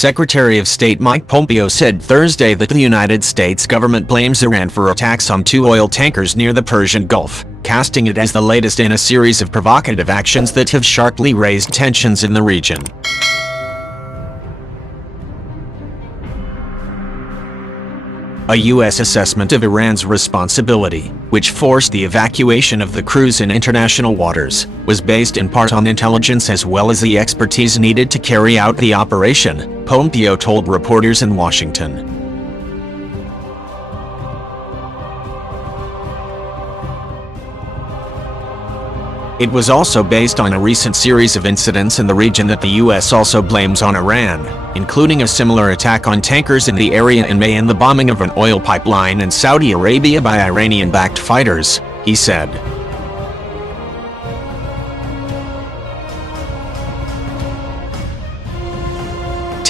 Secretary of State Mike Pompeo said Thursday that the United States government blames Iran for attacks on 2 oil tankers near the Persian Gulf, casting it as the latest in a series of provocative actions that have sharply raised tensions in the region. A U.S. assessment of Iran's responsibility, which forced the evacuation of the crews in international waters, was based in part on intelligence as well as the expertise needed to carry out the operation, Pompeo told reporters in Washington. It was also based on a recent series of incidents in the region that the U.S. also blames on Iran, including a similar attack on tankers in the area in May and the bombing of an oil pipeline in Saudi Arabia by Iranian-backed fighters, he said.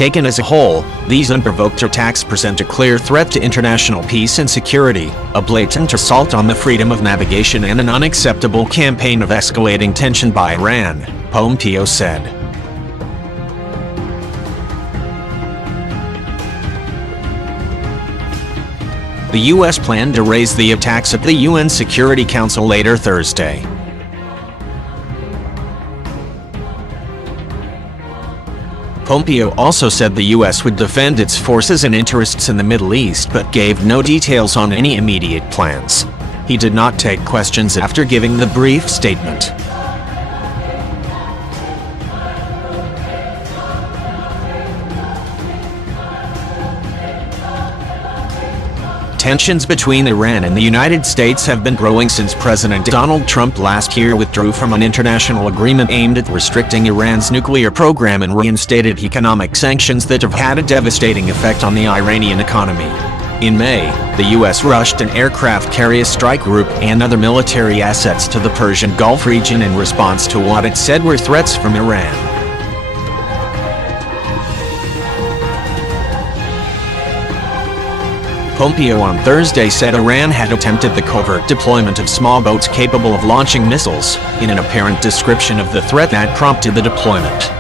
Taken as a whole, these unprovoked attacks present a clear threat to international peace and security, a blatant assault on the freedom of navigation and an unacceptable campaign of escalating tension by Iran, Pompeo said. The U.S. planned to raise the attacks at the UN Security Council later Thursday. Pompeo also said the U.S. would defend its forces and interests in the Middle East but gave no details on any immediate plans. He did not take questions after giving the brief statement. Tensions between Iran and the United States have been growing since President Donald Trump last year withdrew from an international agreement aimed at restricting Iran's nuclear program and reinstated economic sanctions that have had a devastating effect on the Iranian economy. In May, the U.S. rushed an aircraft carrier strike group and other military assets to the Persian Gulf region in response to what it said were threats from Iran. Pompeo on Thursday said Iran had attempted the covert deployment of small boats capable of launching missiles, in an apparent description of the threat that prompted the deployment.